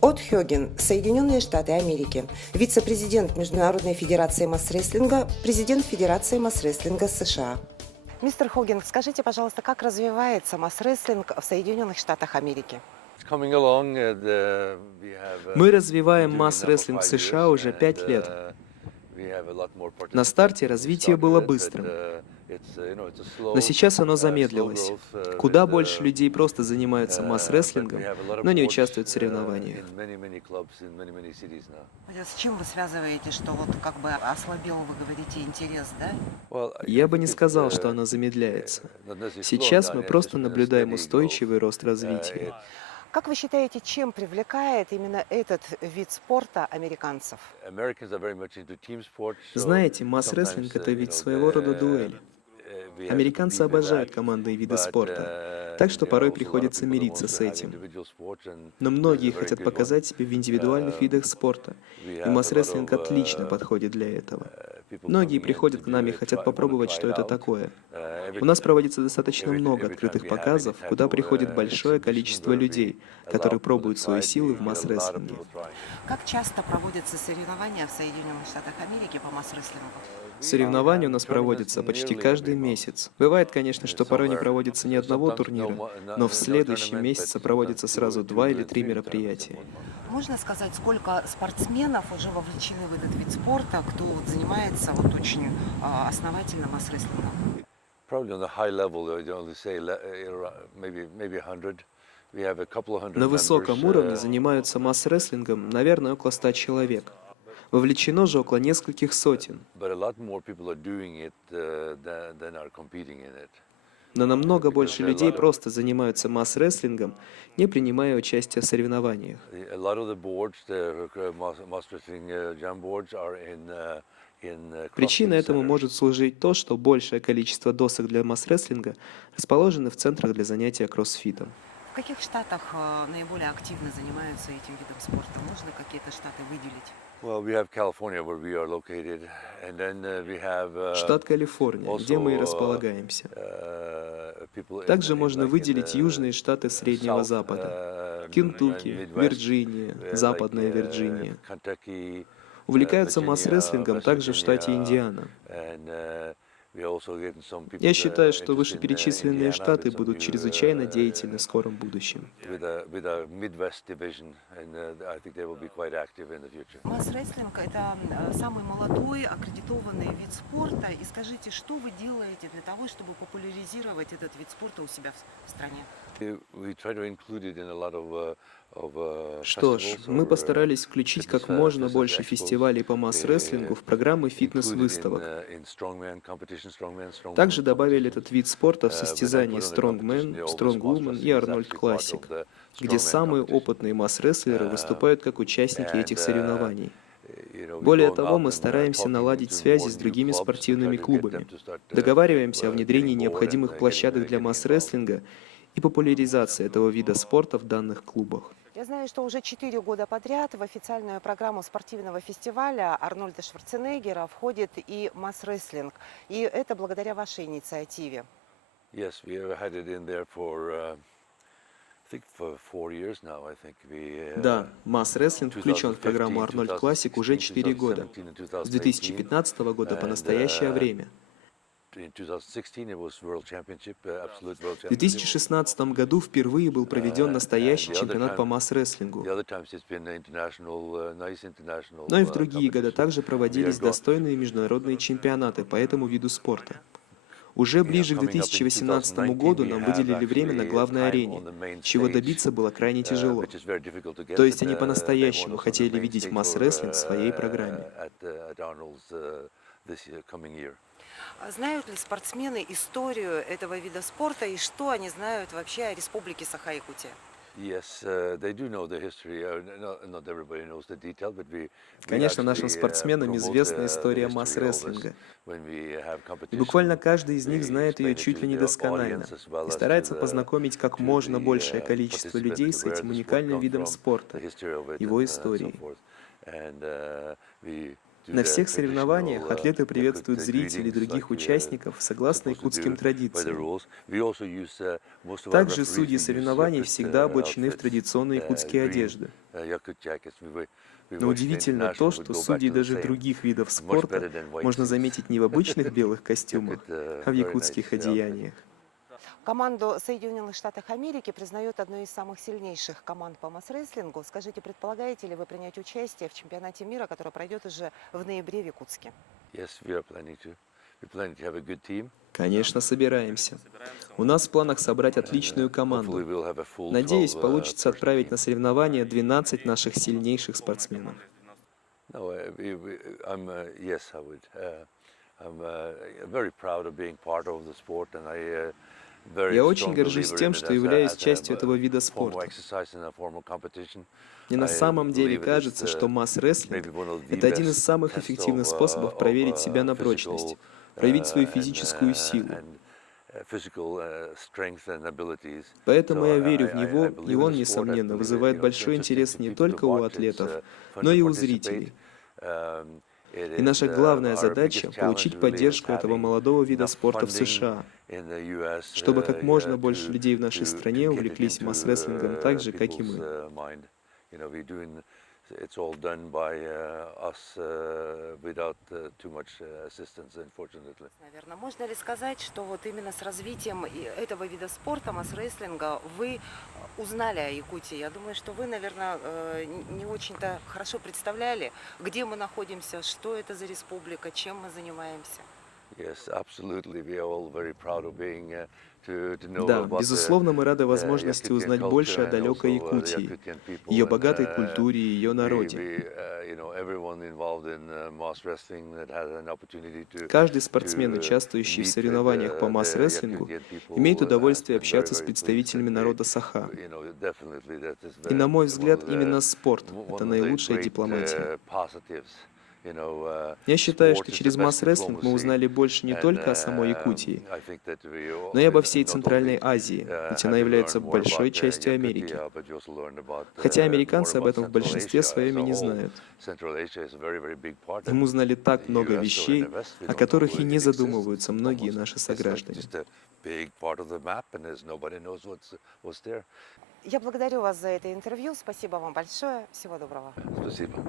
От Хёген, Соединенные Штаты Америки, вице-президент Международной Федерации масс-рестлинга, президент Федерации масс-рестлинга США. Мистер Хоген, скажите, пожалуйста, как развивается масс-рестлинг в Соединенных Штатах Америки? Мы развиваем масс-рестлинг в США уже 5 лет. На старте развитие было быстрым, но сейчас оно замедлилось. Куда больше людей просто занимаются масс-рестлингом, но не участвуют в соревнованиях. С чем вы связываете, что вот как бы ослабел, вы говорите, интерес, да? Я бы не сказал, что оно замедляется. Сейчас мы просто наблюдаем устойчивый рост развития. Как вы считаете, чем привлекает именно этот вид спорта американцев? Знаете, масс-рестлинг — это ведь своего рода дуэль. Американцы обожают командные виды спорта, так что порой приходится мириться с этим. Но многие хотят показать себя в индивидуальных видах спорта, и масс-рестлинг отлично подходит для этого. Многие приходят к нам и хотят попробовать, что это такое. У нас проводится достаточно много открытых показов, куда приходит большое количество людей, которые пробуют свои силы в масс-рестлинге. Как часто проводятся соревнования в Соединенных Штатах Америки по масс-рестлингу? Соревнования у нас проводятся почти каждый месяц. Бывает, конечно, что порой не проводится ни одного турнира, но в следующем месяце проводится сразу 2 или 3 мероприятия. Можно сказать, сколько спортсменов уже вовлечены в этот вид спорта, кто вот занимается вот очень основательно масс-рестлингом? На высоком уровне занимаются масс-рестлингом, наверное, около 100 человек. Вовлечено же около нескольких сотен. Но намного больше людей просто занимаются масс-рестлингом, не принимая участия в соревнованиях. Причиной этому может служить то, что большее количество досок для масс-рестлинга расположены в центрах для занятия кроссфитом. В каких штатах наиболее активно занимаются этим видом спорта? Можно какие-то штаты выделить? Штат Калифорния, где мы и располагаемся. Также можно выделить южные штаты Среднего Запада, Кентукки, Вирджиния, Западная Вирджиния. Увлекаются масс-рестлингом также в штате Индиана. Я считаю, что вышеперечисленные штаты будут чрезвычайно деятельны в скором будущем. Масс-рестлинг — это самый молодой аккредитованный вид спорта. И скажите, что вы делаете для того, чтобы популяризировать этот вид спорта у себя в стране? Что ж, мы постарались включить как можно больше фестивалей по масс-рестлингу в программы фитнес-выставок. Также добавили этот вид спорта в состязания Strongman, Strongwoman и Arnold Classic, где самые опытные масс-рестлеры выступают как участники этих соревнований. Более того, мы стараемся наладить связи с другими спортивными клубами, договариваемся о внедрении необходимых площадок для масс-рестлинга и популяризации этого вида спорта в данных клубах. Я знаю, что уже 4 года подряд в официальную программу спортивного фестиваля Арнольда Шварценеггера входит и масс-рестлинг. И это благодаря вашей инициативе. Да, масс-рестлинг включен в программу Arnold Classic уже 4 года, с 2015 года по настоящее время. В 2016 году впервые был проведен настоящий чемпионат по масс-рестлингу. Но и в другие годы также проводились достойные международные чемпионаты по этому виду спорта. Уже ближе к 2018 году нам выделили время на главной арене, чего добиться было крайне тяжело. То есть они по-настоящему хотели видеть масс-рестлинг в своей программе. Знают ли спортсмены историю этого вида спорта и что они знают вообще о Республике Саха-Якутия? Конечно, нашим спортсменам известна история масс-рестлинга. И буквально каждый из них знает ее чуть ли не досконально и старается познакомить как можно большее количество людей с этим уникальным видом спорта, его историей. На всех соревнованиях атлеты приветствуют зрителей и других участников согласно якутским традициям. Также судьи соревнований всегда облачены в традиционные якутские одежды. Но удивительно то, что судей даже других видов спорта можно заметить не в обычных белых костюмах, а в якутских одеяниях. Команду Соединенных Штатов Америки признают одной из самых сильнейших команд по масс-рестлингу. Скажите, предполагаете ли вы принять участие в чемпионате мира, который пройдет уже в ноябре в Якутске? Конечно, собираемся. У нас в планах собрать отличную команду. Надеюсь, получится отправить на соревнования 12 наших сильнейших спортсменов. Я очень горжусь тем, что являюсь частью этого вида спорта. Мне на самом деле кажется, что масс-рестлинг — это один из самых эффективных способов проверить себя на прочность, проявить свою физическую силу. Поэтому я верю в него, и он, несомненно, вызывает большой интерес не только у атлетов, но и у зрителей. И наша главная задача — получить поддержку этого молодого вида спорта в США, чтобы как можно больше людей в нашей стране увлеклись масс-рестлингом так же, как и мы. Наверное, можно ли сказать, что вот именно с развитием этого вида спорта, масс-рестлинга, вы узнали о Якутии? Я думаю, что вы, наверное, не очень-то хорошо представляли, где мы находимся, что это за республика, чем мы занимаемся. Да, безусловно, мы рады возможности узнать больше о далекой Якутии, ее богатой культуре и ее народе. Каждый спортсмен, участвующий в соревнованиях по масс-рестлингу, имеет удовольствие общаться с представителями народа Саха. И, на мой взгляд, именно спорт — это наилучшая дипломатия. Я считаю, что через масс-рестлинг мы узнали больше не только о самой Якутии, но и обо всей Центральной Азии, ведь она является большой частью Америки. Хотя американцы об этом в большинстве своем и не знают. И мы узнали так много вещей, о которых и не задумываются многие наши сограждане. Я благодарю вас за это интервью. Спасибо вам большое. Всего доброго. Спасибо.